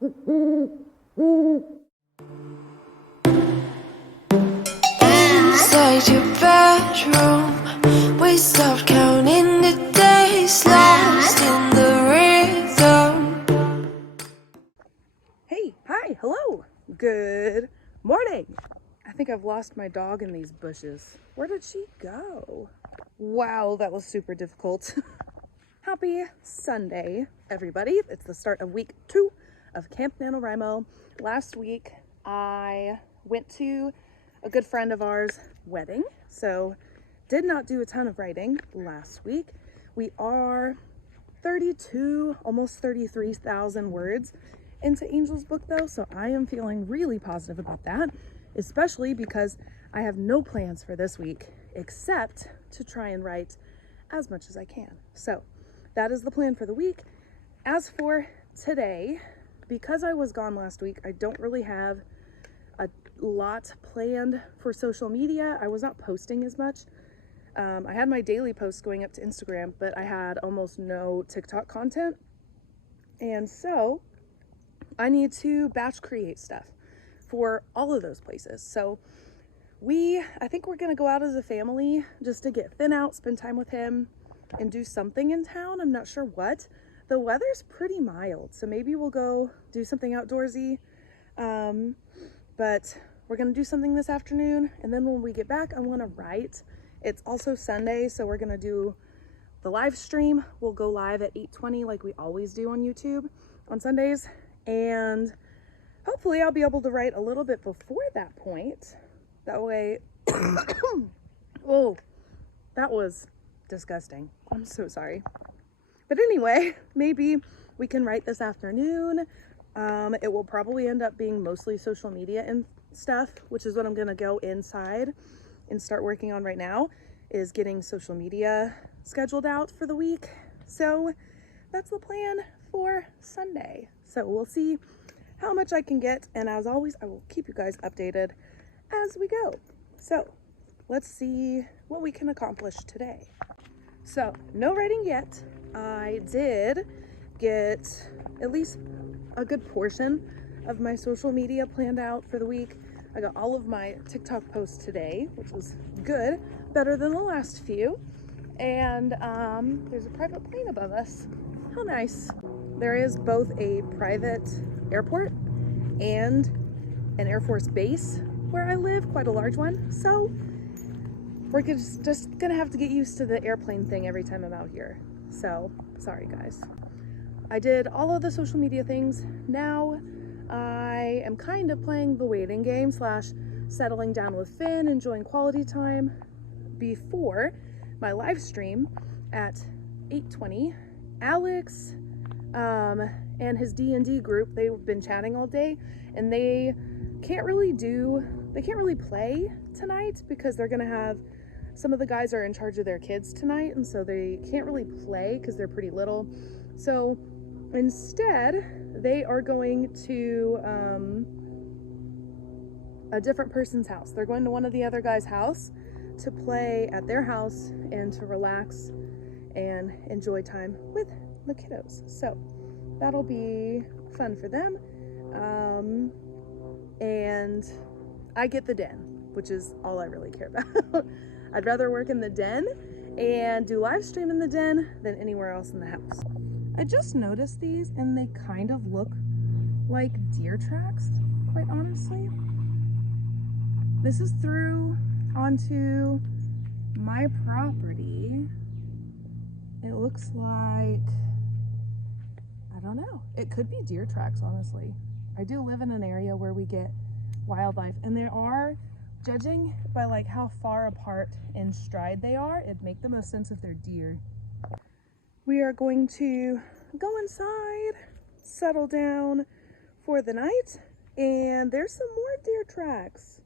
Inside your bedroom, we stopped counting the days, lost in the rhythm. Hey, hi, hello, good morning. I think I've lost my dog in these bushes. Where did she go? Wow, that was super difficult. Happy Sunday, everybody. It's the start of week 2 of Camp NaNoWriMo. Last week, I went to a good friend of ours' wedding, so did not do a ton of writing last week. We are 32, almost 33,000 words into Angel's book though, so I am feeling really positive about that, especially because I have no plans for this week except to try and write as much as I can. So that is the plan for the week. As for today, because I was gone last week, I don't really have a lot planned for social media. I was not posting as much. I had my daily posts going up to Instagram, but I had almost no TikTok content. And so I need to batch create stuff for all of those places. So I think we're gonna go out as a family just to get Finn out, spend time with him, and do something in town. I'm not sure what. The weather's pretty mild, so maybe we'll go do something outdoorsy. But we're gonna do something this afternoon, and then when we get back, I wanna write. It's also Sunday, so we're gonna do the live stream. We'll go live at 8:20 like we always do on YouTube on Sundays, and hopefully I'll be able to write a little bit before that point. That way, oh, that was disgusting. I'm so sorry. But anyway, maybe we can write this afternoon. It will probably end up being mostly social media and stuff, which is what I'm gonna go inside and start working on right now, is getting social media scheduled out for the week. So that's the plan for Sunday. So we'll see how much I can get, and as always, I will keep you guys updated as we go. So let's see what we can accomplish today. So no writing yet. I did get at least a good portion of my social media planned out for the week. I got all of my TikTok posts today, which was good, better than the last few. And there's a private plane above us. How nice. There is both a private airport and an Air Force base where I live, quite a large one. So we're just gonna have to get used to the airplane thing every time I'm out here. So sorry guys. I did all of the social media things. Now I am kind of playing the waiting game / settling down with Finn, enjoying quality time before my live stream at 8:20. Alex and his D&D group, they've been chatting all day, and they can't really play tonight because they're gonna have, some of the guys are in charge of their kids tonight, and so they can't really play because they're pretty little. So instead, they are going to a different person's house. They're going to one of the other guys' house to play at their house and to relax and enjoy time with the kiddos. So that'll be fun for them. And I get the den, which is all I really care about. I'd rather work in the den and do live stream in the den than anywhere else in the house. I just noticed these, and they kind of look like deer tracks, quite honestly. This is through onto my property. It looks like, I don't know, it could be deer tracks, honestly. I do live in an area where we get wildlife, and there are, judging by like how far apart in stride they are, it'd make the most sense if they're deer. We are going to go inside, settle down for the night, and there's some more deer tracks.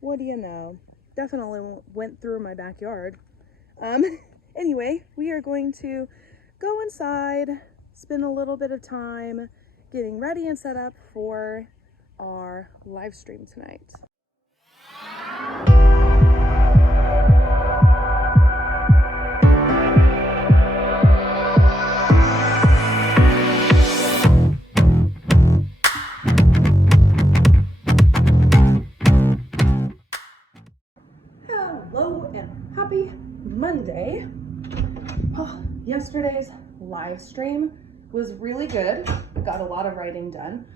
What do you know? Definitely went through my backyard. Anyway, we are going to go inside, spend a little bit of time getting ready and set up for our live stream tonight. yesterday's live stream was really good. I got a lot of writing done.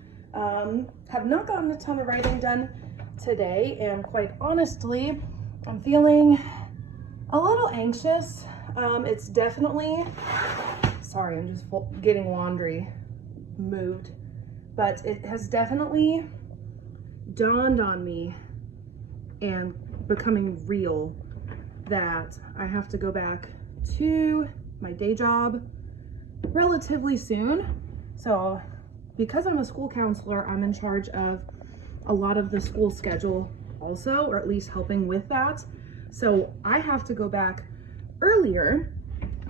Have not gotten a ton of writing done today, and quite honestly, I'm feeling a little anxious. It's definitely, sorry, I'm just getting laundry moved, but it has definitely dawned on me and becoming real that I have to go back to my day job relatively soon. So because I'm a school counselor, I'm in charge of a lot of the school schedule also, or at least helping with that. So I have to go back earlier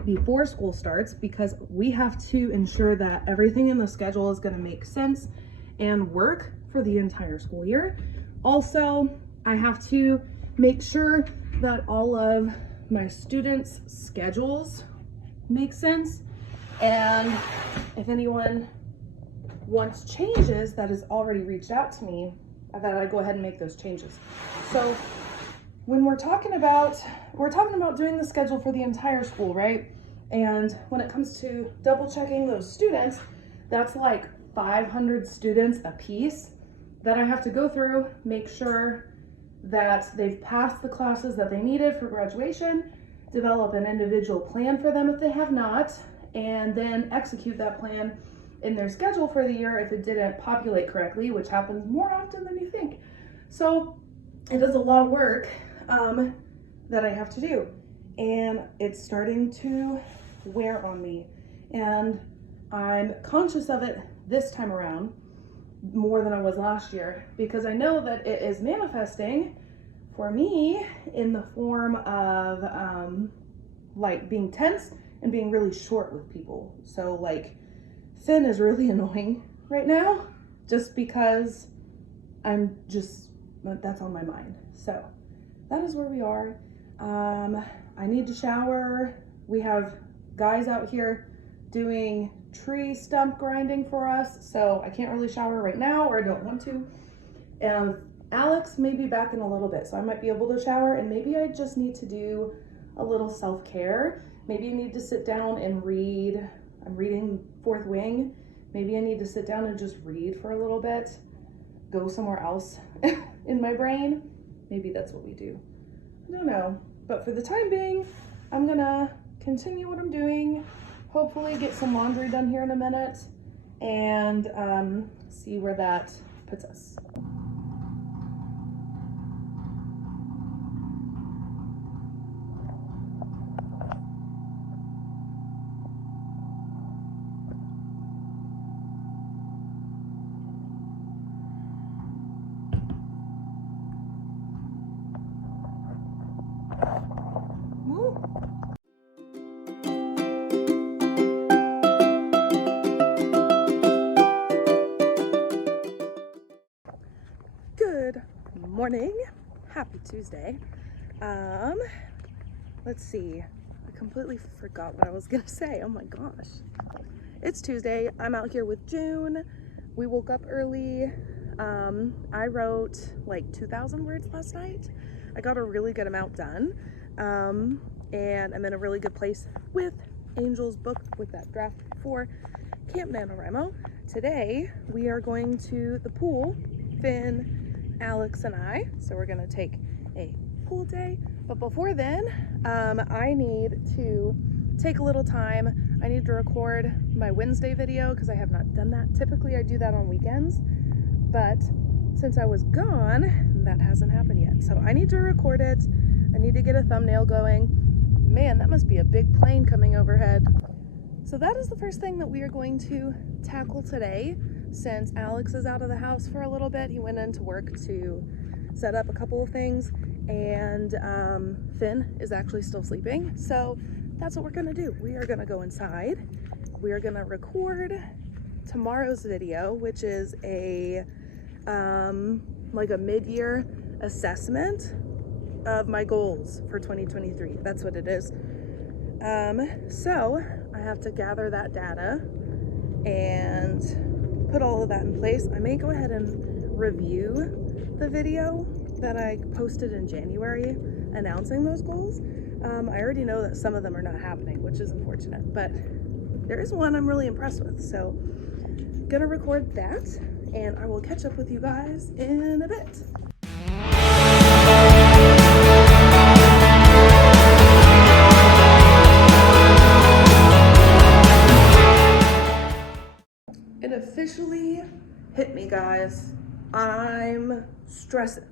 before school starts because we have to ensure that everything in the schedule is going to make sense and work for the entire school year. Also, I have to make sure that all of my students' schedules make sense, and if anyone wants changes that has already reached out to me, that I go ahead and make those changes. So when we're talking about doing the schedule for the entire school, right? And when it comes to double checking those students, that's like 500 students a piece that I have to go through, make sure that they've passed the classes that they needed for graduation, develop an individual plan for them if they have not, and then execute that plan in their schedule for the year if it didn't populate correctly, which happens more often than you think. So it is a lot of work that I have to do, and it's starting to wear on me, and I'm conscious of it this time around more than I was last year, because I know that it is manifesting for me in the form of like being tense and being really short with people. So like Finn is really annoying right now just because that's on my mind. So that is where we are. I need to shower. We have guys out here doing tree stump grinding for us, so I can't really shower right now, or I don't want to. And Alex may be back in a little bit, so I might be able to shower, and maybe I just need to do a little self-care. Maybe I need to sit down and read. I'm reading Fourth Wing. Maybe I need to sit down and just read for a little bit, go somewhere else in my brain. Maybe that's what we do. I don't know, but for the time being, I'm gonna continue what I'm doing, hopefully get some laundry done here in a minute, and see where that puts us. Woo. Good morning, happy Tuesday. Let's see, I completely forgot what I was gonna say. Oh my gosh, it's Tuesday. I'm out here with June. We woke up early. I wrote like 2,000 words last night. I got a really good amount done, and I'm in a really good place with Angel's book with that draft for Camp NaNoWriMo. Today we are going to the pool, Finn, Alex, and I. So we're gonna take a pool day. But before then, I need to take a little time. I need to record my Wednesday video because I have not done that. Typically I do that on weekends, but since I was gone, that hasn't happened yet. So I need to record it. I need to get a thumbnail going. Man, that must be a big plane coming overhead. So that is the first thing that we are going to tackle today. Since Alex is out of the house for a little bit, he went into work to set up a couple of things, and Finn is actually still sleeping. So that's what we're gonna do. We are gonna go inside. We are gonna record tomorrow's video, which is a like a mid-year assessment of my goals for 2023. That's what it is. So I have to gather that data and put all of that in place. I may go ahead and review the video that I posted in January announcing those goals. I already know that some of them are not happening, which is unfortunate, but there is one I'm really impressed with. So gonna record that, and I will catch up with you guys in a bit. It officially hit me, guys. I'm stressing.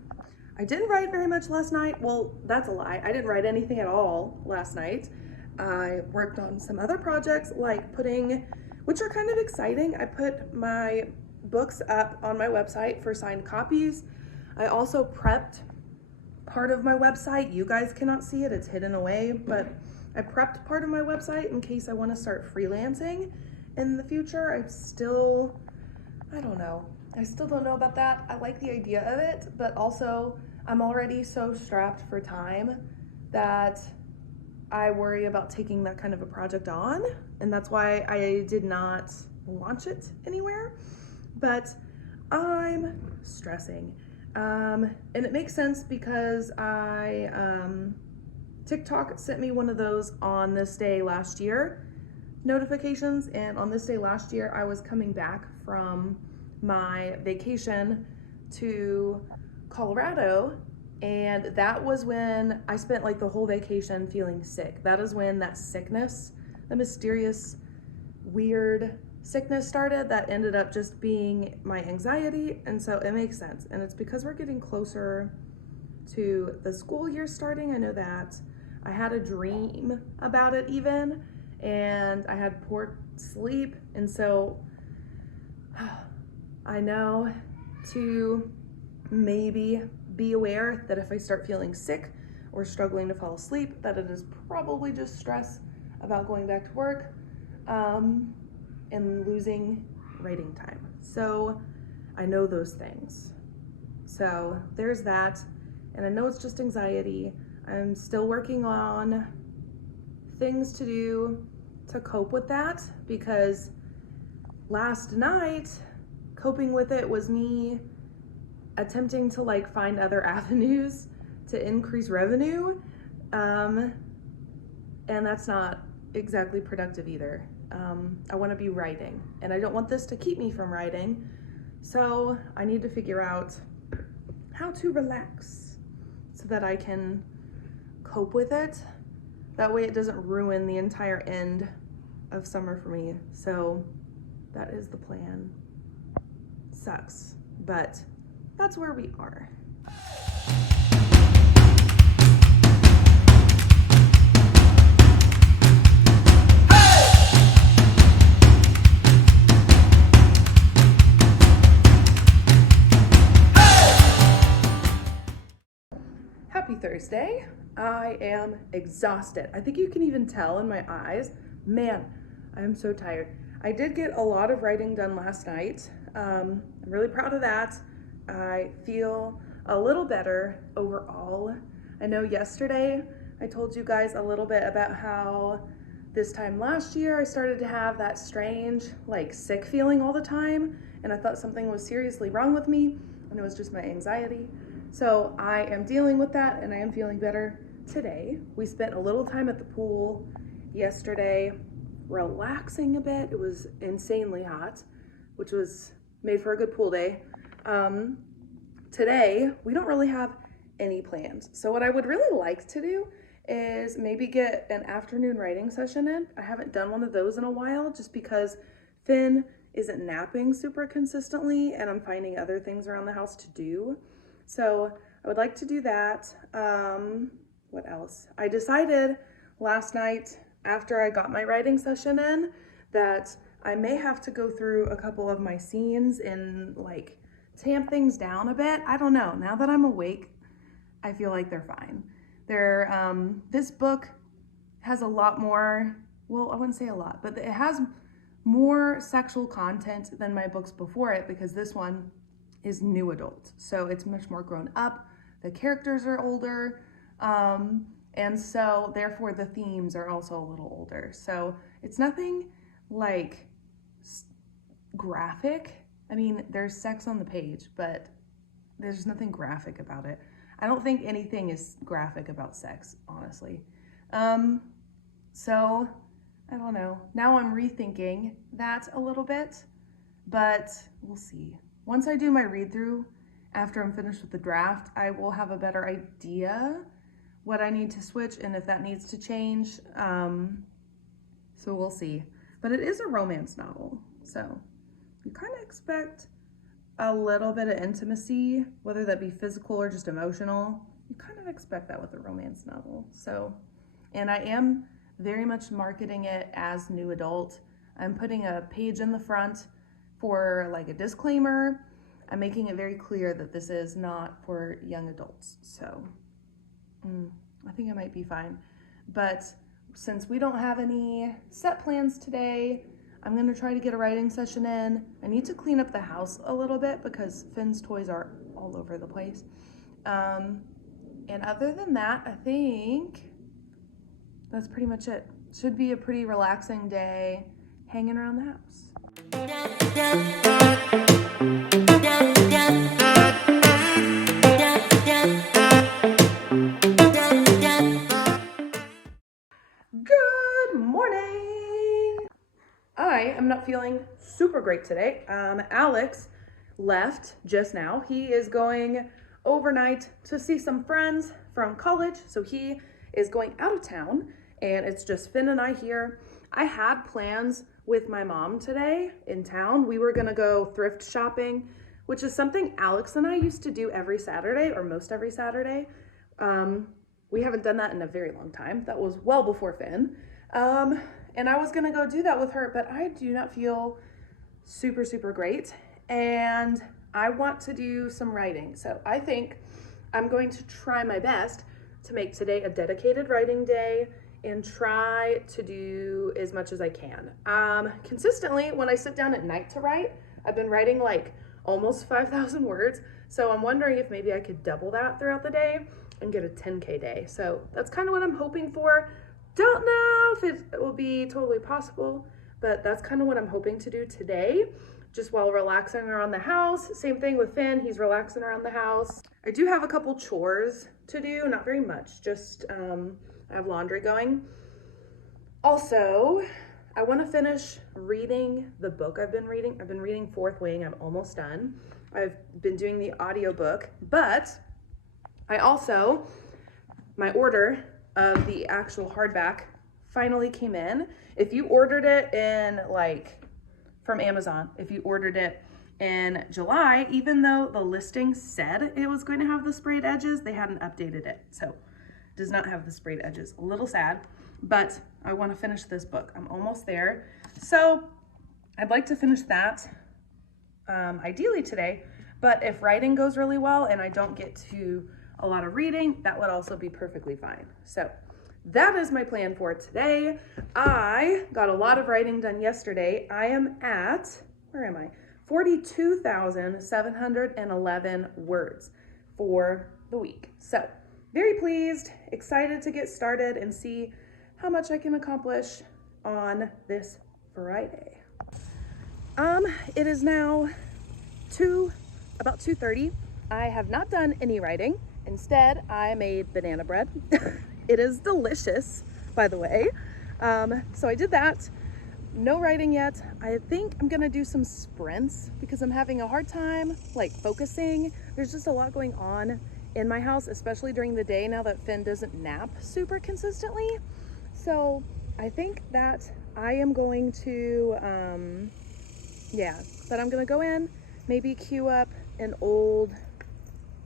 I didn't write very much last night. Well, that's a lie. I didn't write anything at all last night. I worked on some other projects, like which are kind of exciting. I put my books up on my website for signed copies. I also prepped part of my website. You guys cannot see it, it's hidden away, but I prepped part of my website in case I want to start freelancing in the future. I still don't know about that. I like the idea of it, but also I'm already so strapped for time that I worry about taking that kind of a project on, and that's why I did not launch it anywhere. But I'm stressing, and it makes sense because TikTok sent me one of those on this day last year notifications, and on this day last year I was coming back from my vacation to Colorado, and that was when I spent like the whole vacation feeling sick. That is when that sickness, the mysterious weird sickness started that ended up just being my anxiety. And so it makes sense, and it's because we're getting closer to the school year starting. I know that I had a dream about it even, and I had poor sleep, and so I know to maybe be aware that if I start feeling sick or struggling to fall asleep, that it is probably just stress about going back to work and losing writing time. So I know those things. So there's that, and I know it's just anxiety. I'm still working on things to do to cope with that, because last night coping with it was me attempting to like find other avenues to increase revenue, and that's not exactly productive either. I want to be writing, and I don't want this to keep me from writing, so I need to figure out how to relax so that I can cope with it. That way it doesn't ruin the entire end of summer for me. So that is the plan. Sucks, but that's where we are. Happy Thursday. I am exhausted. I think you can even tell in my eyes. Man, I am so tired. I did get a lot of writing done last night. I'm really proud of that. I feel a little better overall. I know yesterday I told you guys a little bit about how this time last year I started to have that strange, like, sick feeling all the time, and I thought something was seriously wrong with me, and it was just my anxiety. So I am dealing with that, and I am feeling better today. We spent a little time at the pool yesterday, relaxing a bit. It was insanely hot, which was made for a good pool day. Today, we don't really have any plans. So what I would really like to do is maybe get an afternoon writing session in. I haven't done one of those in a while, just because Finn isn't napping super consistently, and I'm finding other things around the house to do. So I would like to do that. What else? I decided last night after I got my writing session in that I may have to go through a couple of my scenes and like tamp things down a bit. I don't know. Now that I'm awake, I feel like they're fine. This book has a lot more, well, I wouldn't say a lot, but it has more sexual content than my books before it, because this one is new adult. So it's much more grown up. The characters are older. And so therefore the themes are also a little older. So it's nothing like graphic. I mean, there's sex on the page, but there's nothing graphic about it. I don't think anything is graphic about sex, honestly. So I don't know. Now I'm rethinking that a little bit, but we'll see. Once I do my read through, after I'm finished with the draft, I will have a better idea what I need to switch and if that needs to change. So we'll see. But it is a romance novel, so you kind of expect a little bit of intimacy, whether that be physical or just emotional. You kind of expect that with a romance novel. So, and I am very much marketing it as new adult. I'm putting a page in the front for like a disclaimer. I'm making it very clear that this is not for young adults. So I think I might be fine. But since we don't have any set plans today, I'm gonna try to get a writing session in. I need to clean up the house a little bit because Finn's toys are all over the place. And other than that, I think that's pretty much it. Should be a pretty relaxing day hanging around the house. Good morning. I am not feeling super great today. Alex left just now. He is going overnight to see some friends from college. So he is going out of town and it's just Finn and I here. I had plans with my mom today in town. We were gonna go thrift shopping, which is something Alex and I used to do every Saturday or most every Saturday. We haven't done that in a very long time. That was well before Finn. And I was gonna go do that with her, but I do not feel super, super great. And I want to do some writing. So I think I'm going to try my best to make today a dedicated writing day and try to do as much as I can. Consistently, when I sit down at night to write, I've been writing like almost 5,000 words. So I'm wondering if maybe I could double that throughout the day and get a 10K day. So that's kind of what I'm hoping for. Don't know if it will be totally possible, but that's kind of what I'm hoping to do today, just while relaxing around the house. Same thing with Finn, he's relaxing around the house. I do have a couple chores to do, not very much, just I have laundry going. Also, I want to finish reading the book I've been reading. I've been reading Fourth Wing, I'm almost done. I've been doing the audiobook, but I also, my order of the actual hardback finally came in. If you ordered it in from Amazon, if you ordered it in July, even though the listing said it was going to have the sprayed edges, they hadn't updated it. So it does not have the sprayed edges. A little sad, but I want to finish this book. I'm almost there. So I'd like to finish that ideally today, but if writing goes really well and I don't get to a lot of reading, that would also be perfectly fine. So that is my plan for today. I got a lot of writing done yesterday. I am at, where am I? 42,711 words for the week. So very pleased, excited to get started and see how much I can accomplish on this Friday. It is now about 2:30. I have not done any writing. Instead, I made banana bread. It is delicious, by the way. So I did that. No writing yet. I think I'm gonna do some sprints because I'm having a hard time focusing. There's just a lot going on in my house, especially during the day now that Finn doesn't nap super consistently. So I think that I am going to, that I'm gonna go in, maybe queue up an old,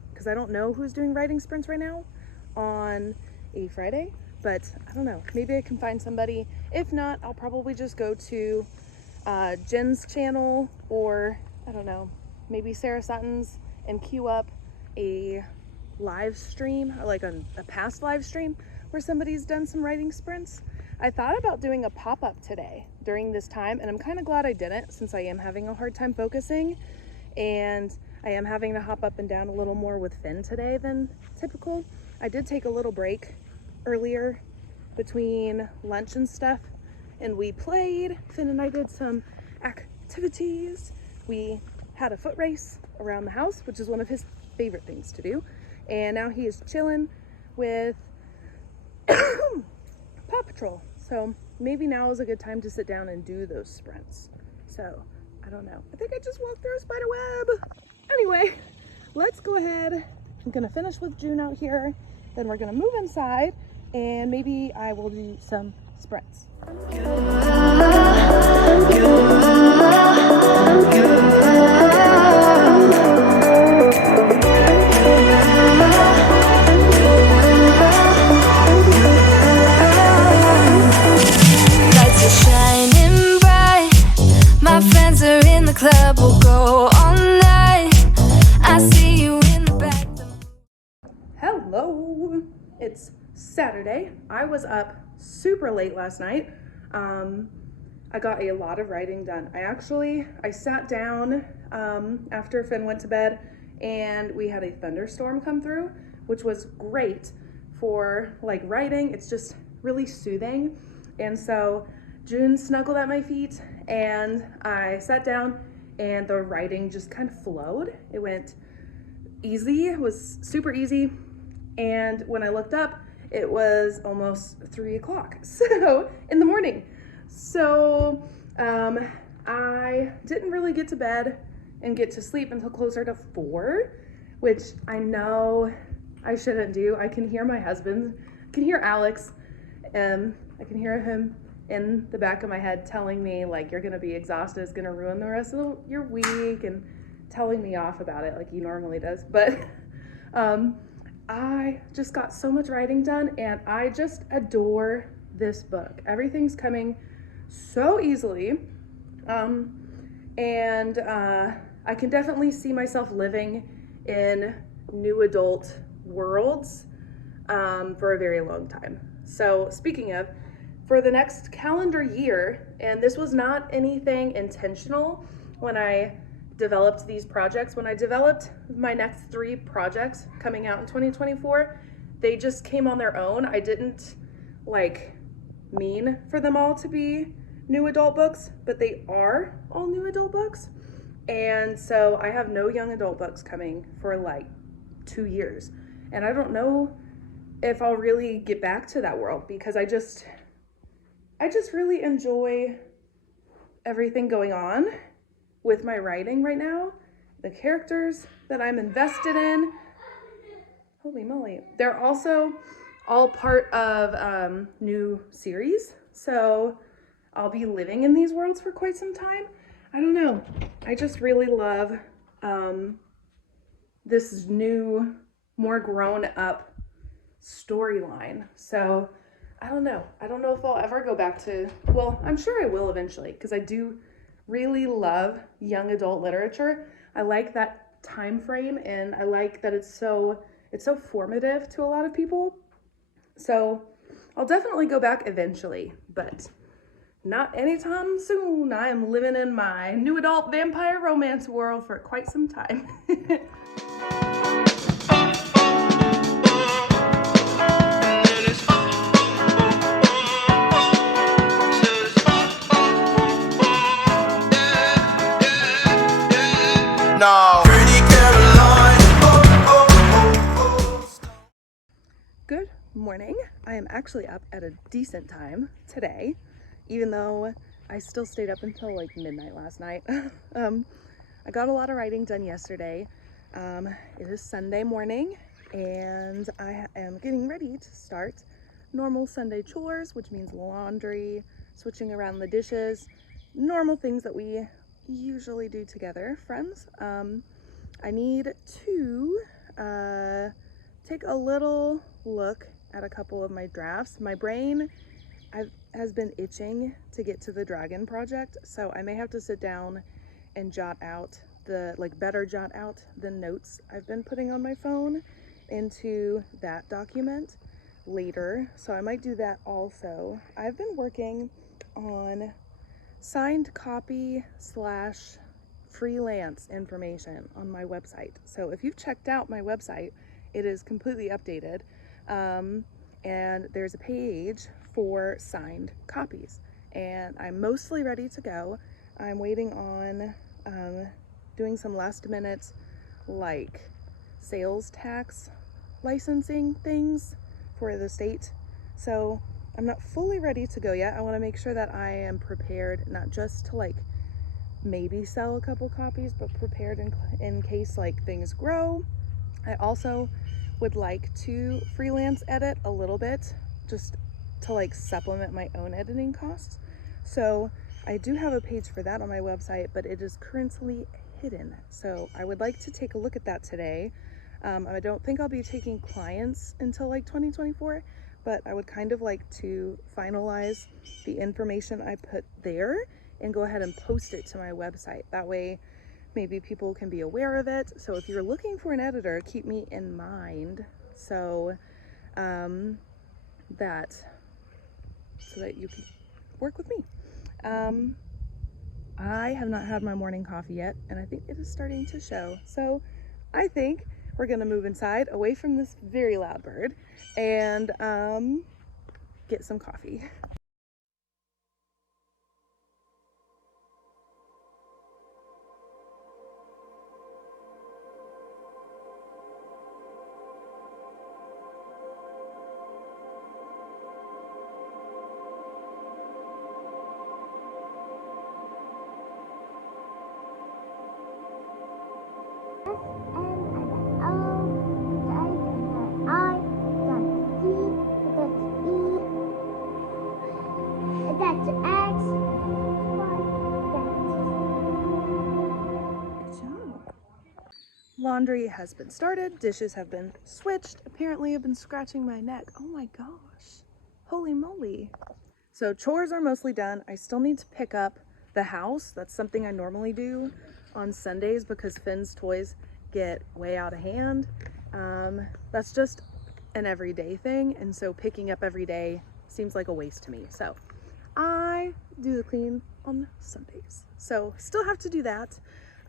because I don't know who's doing writing sprints right now on a Friday, but I don't know, maybe I can find somebody. If not, I'll probably just go to Jen's channel, or I don't know, maybe Sarah Sutton's, and queue up a live stream, or a past live stream where somebody's done some writing sprints. I thought about doing a pop-up today during this time, and I'm kind of glad I didn't, since I am having a hard time focusing and I am having to hop up and down a little more with Finn today than typical. I did take a little break earlier between lunch and stuff, and we played. Finn and I did some activities. We had a foot race around the house, which is one of his favorite things to do. And now he is chilling with Patrol. So maybe now is a good time to sit down and do those sprints. So I don't know. I think I just walked through a spider web. Anyway, let's go ahead. I'm gonna finish with June out here. Then we're gonna move inside and maybe I will do some sprints. Lights are shining bright. My friends are in the club. We'll go all night. I see you in the back. Hello, it's Saturday. I was up super late last night. I got a lot of writing done. I sat down after Finn went to bed and we had a thunderstorm come through, which was great for like writing. It's just really soothing. And so June snuggled at my feet and I sat down and the writing just kind of flowed. It went easy, it was super easy. And when I looked up, it was almost 3 o'clock, so in the morning. So I didn't really get to bed and get to sleep until closer to 4, which I know I shouldn't do. I can hear my husband, I can hear Alex, I can hear him in the back of my head telling me like, you're gonna be exhausted, it's gonna ruin the rest of your week, and telling me off about it like he normally does. But I just got so much writing done and I just adore this book. Everything's coming so easily. And I can definitely see myself living in new adult worlds for a very long time. So speaking of, for the next calendar year, and this was not anything intentional when I developed these projects. When I developed my next 3 projects coming out in 2024, they just came on their own. I didn't like mean for them all to be new adult books, but they are all new adult books. And so I have no young adult books coming for like 2 years. And I don't know if I'll really get back to that world because I just really enjoy everything going on with my writing right now, the characters that I'm invested in. Holy moly. They're also all part of new series. So I'll be living in these worlds for quite some time. I don't know. I just really love this new, more grown up storyline. So I don't know. I don't know if I'll ever go back to, well, I'm sure I will eventually because I do really love young adult literature. I like that time frame and I like that it's so formative to a lot of people. So I'll definitely go back eventually, but not anytime soon. I am living in my new adult vampire romance world for quite some time. No. Good morning. I am actually up at a decent time today, even though I still stayed up until like midnight last night. I got a lot of writing done yesterday. It is Sunday morning and I am getting ready to start normal Sunday chores, which means laundry, switching around the dishes, normal things that we usually do together, friends. I need to take a little look at a couple of my drafts. My brain has been itching to get to the dragon project, so I may have to sit down and jot out better jot out the notes I've been putting on my phone into that document later. So I might do that also. I've been working on signed copy / freelance information on my website. So if you've checked out my website, it is completely updated. And there's a page for signed copies and I'm mostly ready to go. I'm waiting on doing some last minute like sales tax licensing things for the state. So I'm not fully ready to go yet. I want to make sure that I am prepared, not just to like maybe sell a couple copies, but prepared in case like things grow. I also would like to freelance edit a little bit, just to like supplement my own editing costs. So I do have a page for that on my website, but it is currently hidden. So I would like to take a look at that today. I don't think I'll be taking clients until like 2024, but I would kind of like to finalize the information I put there and go ahead and post it to my website. That way maybe people can be aware of it. So if you're looking for an editor, keep me in mind so that you can work with me. I have not had my morning coffee yet, and I think it is starting to show. So I think we're gonna move inside away from this very loud bird and get some coffee. Laundry has been started, dishes have been switched. Apparently I've been scratching my neck. Oh my gosh, holy moly. So chores are mostly done. I still need to pick up the house. That's something I normally do on Sundays because Finn's toys get way out of hand. That's just an everyday thing, and so picking up every day seems like a waste to me. So I do the clean on Sundays. So still have to do that.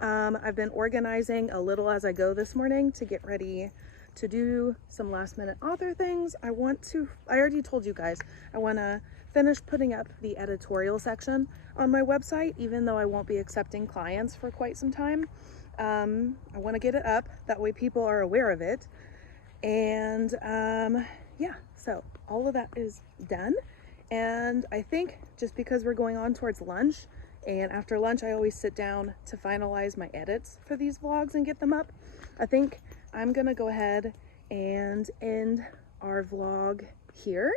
I've been organizing a little as I go this morning to get ready to do some last minute author things. I already told you guys, I want to finish putting up the editorial section on my website, even though I won't be accepting clients for quite some time. I want to get it up. That way people are aware of it. And yeah, so all of that is done. And I think just because we're going on towards lunch, and after lunch I always sit down to finalize my edits for these vlogs and get them up, I think I'm gonna go ahead and end our vlog here.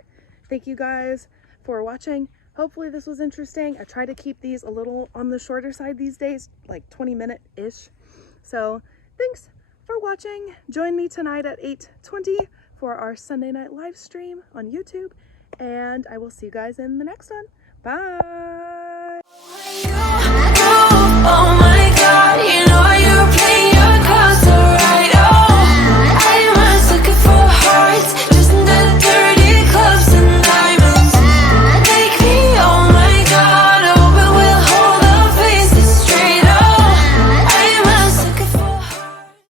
Thank you guys for watching. Hopefully this was interesting. I try to keep these a little on the shorter side these days, like 20-minute-ish. So thanks for watching. Join me tonight at 8:20 for our Sunday night live stream on YouTube, and I will see you guys in the next one. Bye. Oh my